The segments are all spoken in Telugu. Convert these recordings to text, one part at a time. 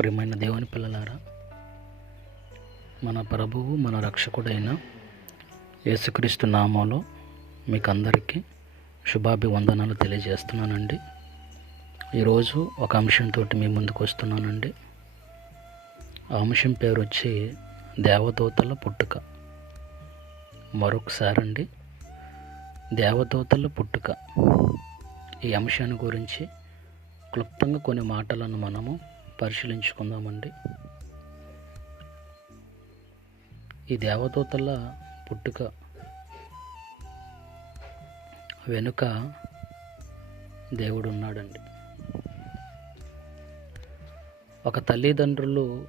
ప్రియమైన దేవుని పిల్లలారా మన ప్రభువు మన రక్షకుడైన యేసుక్రీస్తు నామంలో మీకు అందరికీ శుభాభివందనాలు తెలియజేస్తున్నానండి. ఈరోజు ఒక అంశంతో మీ ముందుకు వస్తున్నానండి. ఆ అంశం పేరు వచ్చి దేవదూతల పుట్టుక. మరొకసారండి దేవదూతల పుట్టుక. ఈ అంశాన్ని గురించి క్లుప్తంగా కొన్ని మాటలను మనము పరిశీలించుకుందామండి. ఈ దేవదూతల పుట్టుక వెనుక దేవుడు ఉన్నాడండి ఒక తల్లిదండ్రులు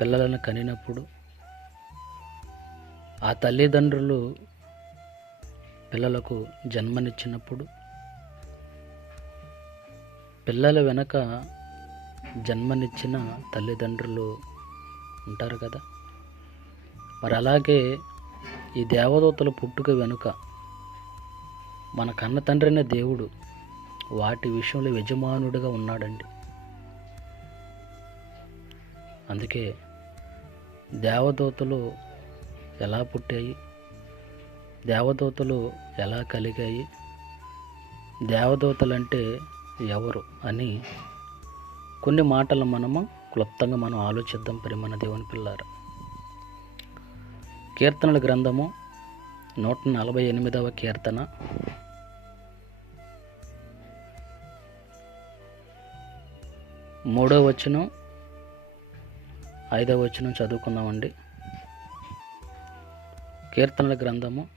పిల్లలను కనినప్పుడు ఆ తల్లిదండ్రులు పిల్లలకు జన్మనిచ్చినప్పుడు పిల్లల వెనక జన్మనిచ్చిన తల్లిదండ్రులు ఉంటారు కదా. మరి అలాగే ఈ దేవదూతల పుట్టుక వెనుక మన కన్న తండ్రి అయిన దేవుడు వాటి విషయంలో యజమానుడిగా ఉన్నాడండి. అందుకే దేవదూతలు ఎలా పుట్టాయి దేవదూతలు ఎలా కలిగాయి దేవదూతలు అంటే ఎవరు అని కొన్ని మాటలు మనము క్లుప్తంగా మనం ఆలోచిద్దాం ప్రియమైన దేవుని పిల్లారు. కీర్తనల గ్రంథము నూట నలభై ఎనిమిదవ కీర్తన. మూడో వచనం ఐదవ వచనం చదువుకుందామండి. కీర్తనల గ్రంథము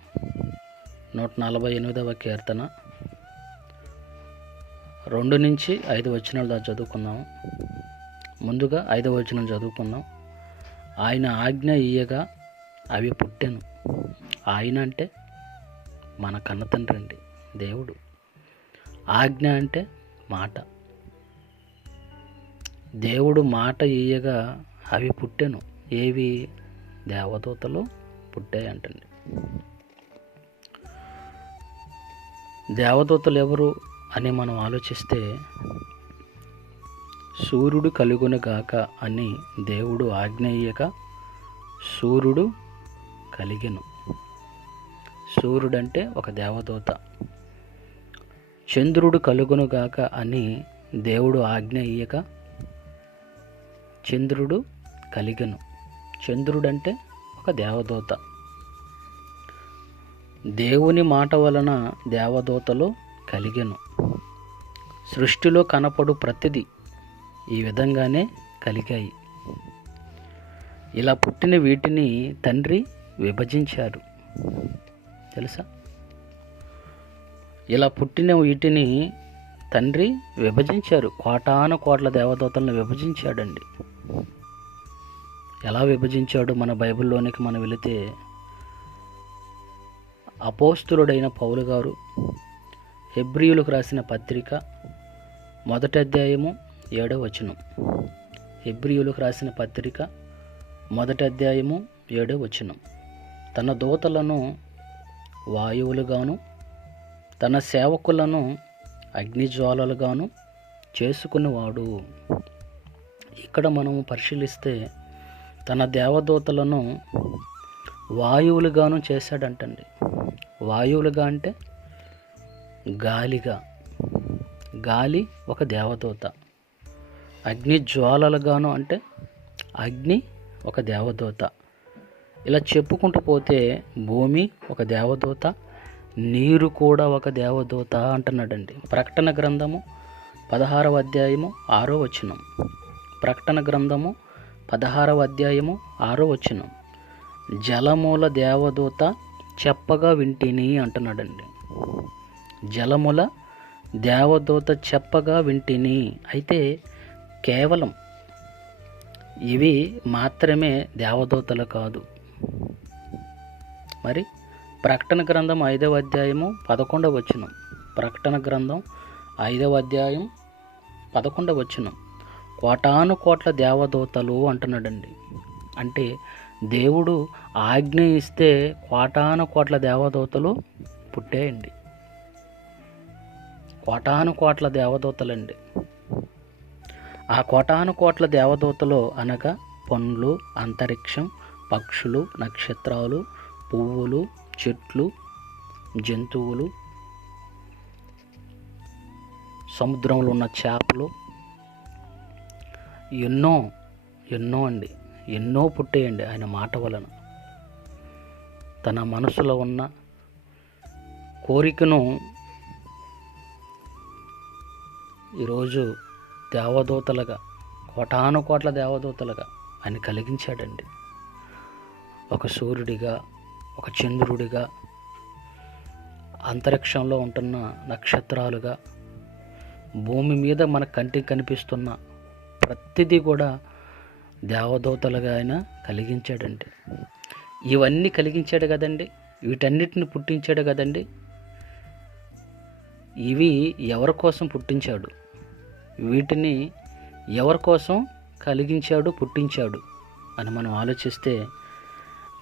నూట నలభై ఎనిమిదవ కీర్తన. రెండు నుంచి ఐదు వచనాలు దాకా చదువుకుందాం. ముందుగా ఐదవ వచనం చదువుకుందాం. ఆయన ఆజ్ఞ ఇయ్యగా అవి పుట్టాను. ఆయన అంటే మన కన్నతండ్రి అండి దేవుడు. ఆజ్ఞ అంటే మాట. దేవుడు మాట ఇయ్యగా అవి పుట్టాను. ఏవి? దేవదూతలు పుట్టాయంటండి దేవదూతలు ఎవరు? అని మనం ఆలోచిస్తే సూర్యుడు కలుగునుగాక అని దేవుడు ఆజ్ఞయ్యక సూర్యుడు కలిగెను. సూర్యుడంటే ఒక దేవదూత. చంద్రుడు కలుగునుగాక అని దేవుడు ఆజ్ఞ ఇయ్యక చంద్రుడు కలిగెను. చంద్రుడంటే ఒక దేవదూత. దేవుని మాట వలన దేవదూతలు కలిగెను. సృష్టిలో కనపడు ప్రతిదీ ఈ విధంగానే కలిగాయి. ఇలా పుట్టిన వీటిని తండ్రి విభజించారు. తెలుసా? ఇలా పుట్టిన వీటిని తండ్రి విభజించారు. కోటాన కోట్ల దేవదూతలను విభజించాడండి. ఎలా విభజించాడు మన బైబిల్లోనికి మనం వెళితే? అపోస్తులుడైన పౌలు గారు హెబ్రియులకు రాసిన పత్రిక మొదటి అధ్యాయము ఏడవ వచనం. హెబ్రియులకు రాసిన పత్రిక మొదటి అధ్యాయము ఏడవ వచనం. తన దూతలను వాయువులుగాను తన సేవకులను అగ్నిజ్వాలలుగాను చేసుకునేవాడు. ఇక్కడ మనము పరిశీలిస్తే తన దేవదూతలను వాయువులుగాను చేశాడంటండి. వాయువులుగా అంటే గాలిగా. గాలి ఒక దేవదూత. అగ్ని జ్వాలలుగాను అంటే అగ్ని ఒక దేవదూత. ఇలా చెప్పుకుంటూ పోతే భూమి ఒక దేవదూత నీరు కూడా ఒక దేవదూత అంటున్నాడండి. ప్రకటన గ్రంథము పదహారవ అధ్యాయము ఆరో వచనం. ప్రకటన గ్రంథము పదహారవ అధ్యాయము ఆరో వచనం. జలమూల దేవదూత చెప్పగా వింటిని అంటున్నాడండి. జలముల దేవదూత చెప్పగా వింటిని. అయితే కేవలం ఇవి మాత్రమే దేవదూతలు కాదు. మరి ప్రకటన గ్రంథం ఐదవ అధ్యాయము పదకొండవ వచనం. ప్రకటన గ్రంథం ఐదవ అధ్యాయం పదకొండవ వచనం. కోటాను కోట్ల దేవదూతలు అంటున్నాడండి. అంటే దేవుడు ఆజ్ఞ ఇస్తే కోటాను కోట్ల దేవదూతలు పుట్టేయండి. కోటాను కోట్ల దేవదూతలండి. ఆ కోటాను కోట్ల దేవదూతలు అనగా పండ్లు అంతరిక్షం పక్షులు నక్షత్రాలు పువ్వులు చెట్లు జంతువులు సముద్రంలో ఉన్న చేపలు ఎన్నో ఎన్నో అండి ఎన్నో పుట్టేయండి ఆయన మాట వలన. తన మనసులో ఉన్న కోరికను ఈరోజు దేవదూతలుగా కోటాను కోట్ల దేవదూతలుగా ఆయన కలిగించాడండి. ఒక సూర్యుడిగా ఒక చంద్రుడిగా అంతరిక్షంలో ఉంటున్న నక్షత్రాలుగా భూమి మీద మన కంటికి కనిపిస్తున్న ప్రతిదీ కూడా దేవదూతలుగా ఆయన కలిగించాడండి. ఇవన్నీ కలిగించాడు కదండి వీటన్నిటిని పుట్టించాడు కదండి ఇవి ఎవరి కోసం పుట్టించాడు? వీటిని ఎవరి కోసం కలిగించాడు పుట్టించాడు అని మనం ఆలోచిస్తే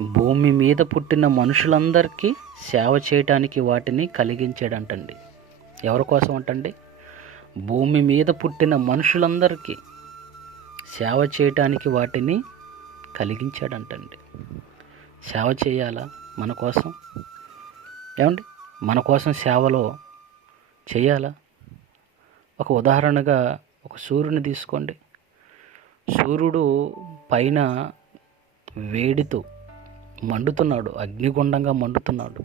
భూమి మీద పుట్టిన మనుషులందరికీ సేవ చేయటానికి వాటిని కలిగించాడంటండి. ఎవరి కోసం అంటండి? భూమి మీద పుట్టిన మనుషులందరికీ సేవ చేయటానికి వాటిని కలిగించాడంటండి. సేవ చేయాలా మన కోసం? ఏమండి? మన కోసం సేవలో చేయాలా? ఒక ఉదాహరణగా ఒక సూర్యుని తీసుకోండి. సూర్యుడు పైన వేడితో మండుతున్నాడు అగ్నిగుండంగా మండుతున్నాడు.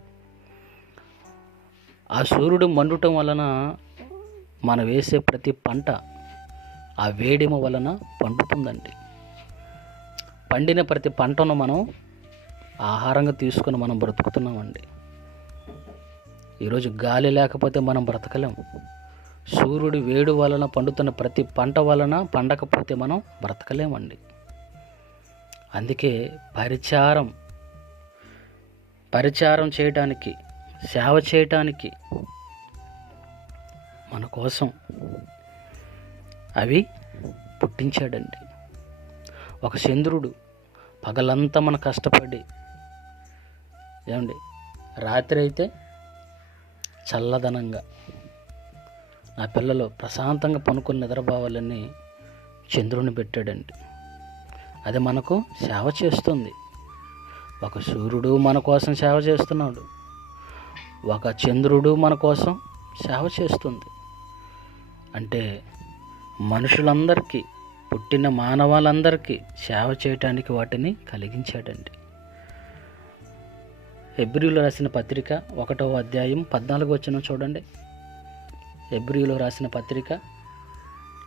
ఆ సూర్యుడు మండుటం వలన మనం వేసే ప్రతి పంట ఆ వేడిమ వలన పండుతుందండి. పండిన ప్రతి పంటను మనం ఆహారంగా తీసుకుని మనం బ్రతుకుతున్నామండి. ఈరోజు గాలి లేకపోతే మనం బ్రతకలేము సూర్యుడి వేడి వలన పండుతున్న ప్రతి పంట వలన పండకపోతే మనం బ్రతకలేమండి. అందుకే పరిచారం పరిచారం చేయటానికి సేవ చేయటానికి మన కోసం అవి పుట్టించాడండి. ఒక చంద్రుడు పగలంతా మన కష్టపడి ఏమండి రాత్రి అయితే చల్లదనంగా నా పిల్లలు ప్రశాంతంగా పనుకుని నిద్రపోవాలని చంద్రుని పెట్టాడండి. అది మనకు సేవ చేస్తుంది. ఒక సూర్యుడు మన కోసం సేవ చేస్తున్నాడు. ఒక చంద్రుడు మన కోసం సేవ చేస్తుంది. అంటే మనుషులందరికీ పుట్టిన మానవాళ్ళందరికీ సేవ చేయటానికి వాటిని కలిగించాడండి. ఎబ్రిలో రాసిన పత్రిక ఒకటవ అధ్యాయం పద్నాలుగు వచ్చిన చూడండి. ఎబ్రిలో రాసిన పత్రిక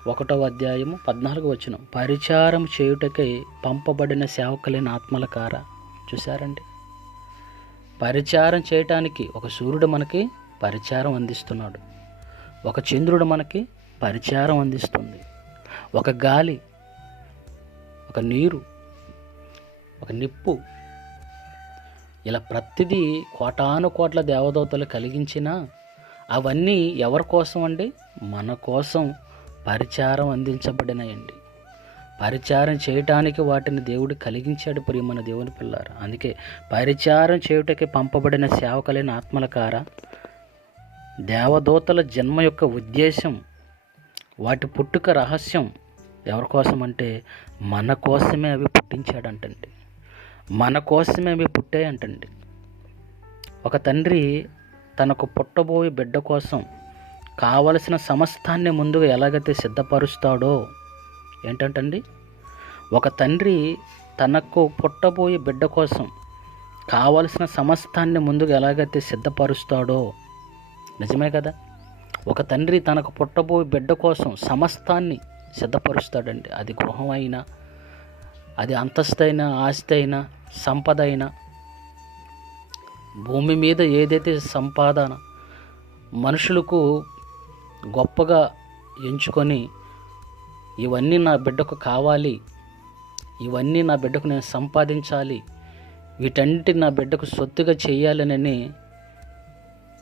ఒకటవ అధ్యాయము పద్నాలుగు వచ్చిన పరిచారం చేయుటకై పంపబడిన సేవకులైన ఆత్మల కార? చూసారండి పరిచారం చేయటానికి ఒక సూర్యుడు మనకి పరిచారం అందిస్తున్నాడు. ఒక చంద్రుడు మనకి పరిచారం అందిస్తుంది. ఒక గాలి ఒక నీరు ఒక నిప్పు ఇలా ప్రతిదీ కోటాను కోట్ల దేవదూతలు కలిగించినా అవన్నీ ఎవరి కోసం అండి? మన కోసం పరిచారం అందించబడినాయండి. పరిచారం చేయటానికి వాటిని దేవుడు కలిగించాడు ప్రియమన దేవుని పిల్లారు. అందుకే పరిచారం చేయుటకి పంపబడిన సేవకులైన ఆత్మలకార దేవదూతల జన్మ యొక్క ఉద్దేశం వాటి పుట్టుక రహస్యం ఎవరి కోసం అంటే మన కోసమే అవి పుట్టించాడంటండి. మన కోసమే అవి పుట్టాయంటండి. ఒక తండ్రి తనకు పుట్టబోయే బిడ్డ కోసం కావలసిన సమస్తాన్ని ముందుగా ఎలాగైతే సిద్ధపరుస్తాడో ఏంటంటండి? ఒక తండ్రి తనకు పుట్టబోయే బిడ్డ కోసం కావలసిన సమస్తాన్ని ముందుగా ఎలాగైతే సిద్ధపరుస్తాడో నిజమే కదా? ఒక తండ్రి తనకు పుట్టబోయే బిడ్డ కోసం సమస్తాన్ని సిద్ధపరుస్తాడండి. అది గృహం అయినా అది అంతస్తైనా ఆస్తి అయినా సంపద అయినా భూమి మీద ఏదైతే సంపాదన మనుషులకు గొప్పగా ఎంచుకొని ఇవన్నీ నా బిడ్డకు కావాలి ఇవన్నీ నా బిడ్డకు నేను సంపాదించాలి వీటన్నిటి నా బిడ్డకు సొత్తుగా చేయాలనని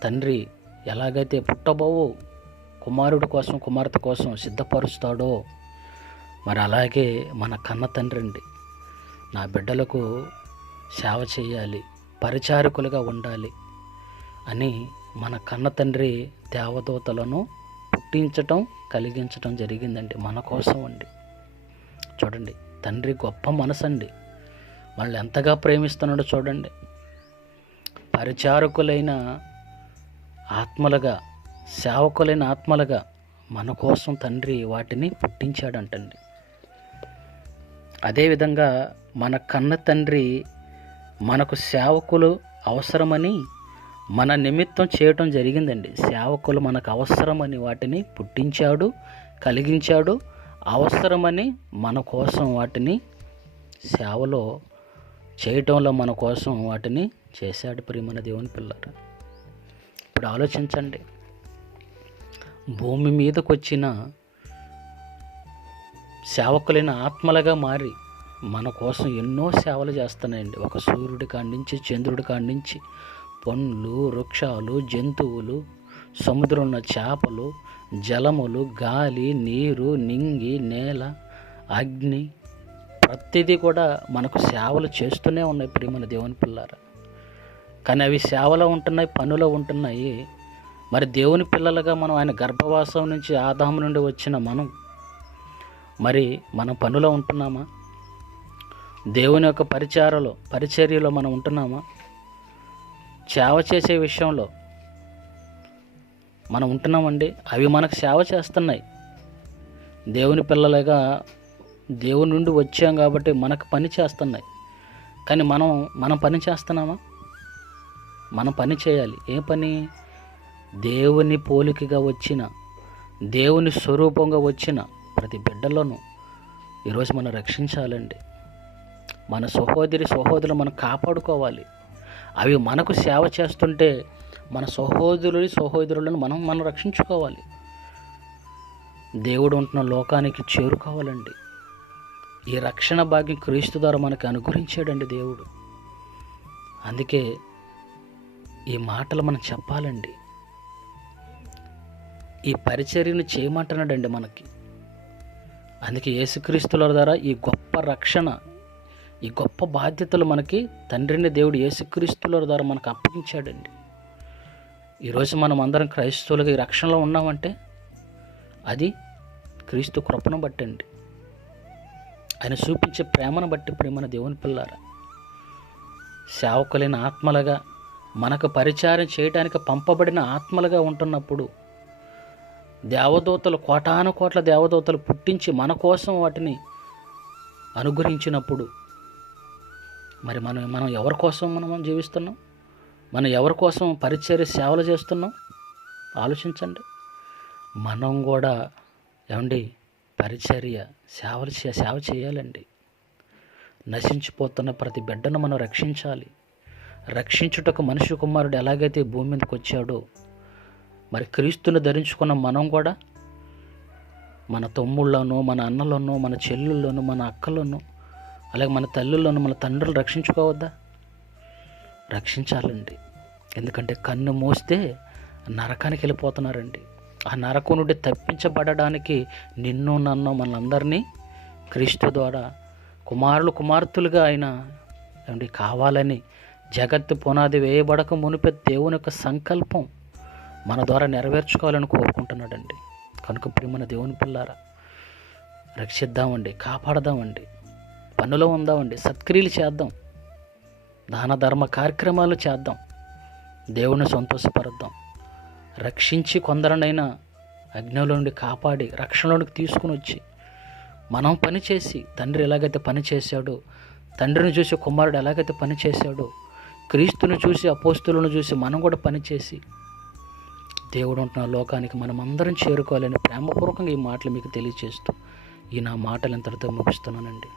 తండ్రి ఎలాగైతే పుట్టబోవు కుమారుడు కోసం కుమార్తె కోసం సిద్ధపరుస్తాడో మరి అలాగే మన కన్న తండ్రి అండి నా బిడ్డలకు సేవ చేయాలి. పరిచారకులుగా ఉండాలి అని మన కన్న తండ్రి దేవదూతలను పుట్టించటం కలిగించటం జరిగిందండి. మన కోసం అండి. చూడండి తండ్రి గొప్ప మనసు అండి మనల్ని ఎంతగా ప్రేమిస్తున్నాడో చూడండి. పరిచారకులైన ఆత్మలుగా సేవకులైన ఆత్మలుగా మన కోసం తండ్రి వాటిని పుట్టించాడంటండి. అదేవిధంగా మన కన్న తండ్రి మనకు సేవకులు అవసరమని మన నిమిత్తం చేయటం జరిగిందండి. సేవకులు మనకు అవసరమని వాటిని పుట్టించాడు కలిగించాడు. అవసరమని మన కోసం వాటిని సేవలో చేయటంలో మన కోసం వాటిని చేశాడు ప్రియమణ దేవుని పిల్లరా ఇప్పుడు ఆలోచించండి. భూమి మీదకు వచ్చిన సేవకులైన ఆత్మలుగా మారి మన కోసం ఎన్నో సేవలు చేస్తున్నాయండి. ఒక సూర్యుడి కాండించి చంద్రుడి కాండించి పండ్లు వృక్షాలు జంతువులు సముద్రంలో చేపలు జలములు గాలి నీరు నింగి నేల అగ్ని ప్రతిదీ కూడా మనకు సేవలు చేస్తూనే ఉన్నాయి ప్రియమైన దేవుని పిల్లలు కానీ అవి సేవలో ఉంటున్నాయి పనులో ఉంటున్నాయి. మరి దేవుని పిల్లలుగా మనం ఆయన గర్భవాసం నుంచి ఆదాము నుండి వచ్చిన మనం మరి మనం పనులో ఉంటున్నామా? దేవుని యొక్క పరిచారలో పరిచర్యలో మనం ఉంటున్నామా? సేవ చేసే విషయంలో మనం ఉంటున్నామండి? అవి మనకు సేవ చేస్తున్నాయి. దేవుని పిల్లలుగా దేవుని నుండి వచ్చాం కాబట్టి మనకు పని చేస్తున్నాయి. కానీ మనం మనం పని చేస్తున్నామా? మనం పని చేయాలి. ఏ పని? దేవుని పోలికగా వచ్చిన దేవుని స్వరూపంగా వచ్చిన ప్రతి బిడ్డలోనూ ఈరోజు మనం రక్షించాలండి. మన సహోదరి సహోదరులు మనం కాపాడుకోవాలి. అవి మనకు సేవ చేస్తుంటే మన సహోదరుడి సహోదరులను మనం మనం రక్షించుకోవాలి. దేవుడు ఉంటున్న లోకానికి చేరుకోవాలండి ఈ రక్షణ భాగ్యం క్రీస్తు ద్వారా మనకు అనుగ్రహించాడండి దేవుడు. అందుకే ఈ మాటలు మనం చెప్పాలండి. ఈ పరిచర్యను చేయమంటున్నాడండి మనకి. అందుకే యేసుక్రీస్తుల ద్వారా ఈ గొప్ప రక్షణ ఈ గొప్ప బాధ్యతలు మనకి తండ్రిని దేవుడు యేసుక్రీస్తుల ద్వారా మనకు అప్పగించాడండి. ఈరోజు మనం అందరం క్రైస్తవులుగా ఈ రక్షణలో ఉన్నామంటే అది క్రీస్తు కృపను బట్టండి. ఆయన చూపించే ప్రేమను బట్టి ప్రేమన దేవుని పిల్లారా. సేవకులైన ఆత్మలుగా మనకు పరిచారం చేయడానికి పంపబడిన ఆత్మలుగా ఉంటున్నప్పుడు దేవదూతలు కోటాను కోట్ల దేవదూతలు పుట్టించి మన కోసం వాటిని అనుగ్రహించినప్పుడు మరి మనం మనం ఎవరి కోసం మనం జీవిస్తున్నాం? మనం ఎవరి కోసం పరిచర్య సేవలు చేస్తున్నాం? ఆలోచించండి. మనం కూడా ఏమండి పరిచర్య సేవలు సేవ చేయాలండి. నశించిపోతున్న ప్రతి బిడ్డను మనం రక్షించాలి. రక్షించుటకు మనిషి కుమారుడు ఎలాగైతే భూమి మీదకి వచ్చాడో మరి క్రీస్తుని ధరించుకున్న మనం కూడా మన తమ్ముళ్ళను మన అన్నలను మన చెల్లుల్లోను మన అక్కలను అలాగే మన తల్లులను మన తండ్రులు రక్షించుకోవద్దా? రక్షించాలండి. ఎందుకంటే కన్ను మూస్తే నరకానికి వెళ్ళిపోతున్నారండి. ఆ నరకం నుండి తప్పించబడడానికి నిన్ను నన్ను మనందరినీ క్రీస్తు ద్వారా కుమారులు కుమార్తెలుగా ఆయన ఏమండి కావాలని జగత్తు పునాది వేయబడక మునిపే దేవుని యొక్క సంకల్పం మన ద్వారా నెరవేర్చుకోవాలని కోరుకుంటున్నాడండి. కనుక ప్రియమైన దేవుని పిల్లారా రక్షిద్దామండి కాపాడదామండి. పనులో ఉందామండి. సత్క్రియలు చేద్దాం. దాన ధర్మ కార్యక్రమాలు చేద్దాం. దేవుని సంతోషపరుద్దాం. రక్షించి కొందరినైనా అగ్నిలో నుండి కాపాడి రక్షణలోనికి తీసుకుని వచ్చి మనం పనిచేసి తండ్రి ఎలాగైతే పని చేశాడో తండ్రిని చూసి కుమారుడు ఎలాగైతే పని చేశాడో క్రీస్తుని చూసి అపోస్తులను చూసి మనం కూడా పనిచేసి దేవుడు ఉంటున్న లోకానికి మనం అందరం చేరుకోవాలని ప్రేమపూర్వకంగా ఈ మాటలు మీకు తెలియజేస్తూ ఈ నా మాటలు ఇంతటితో ముగిస్తున్నానండి.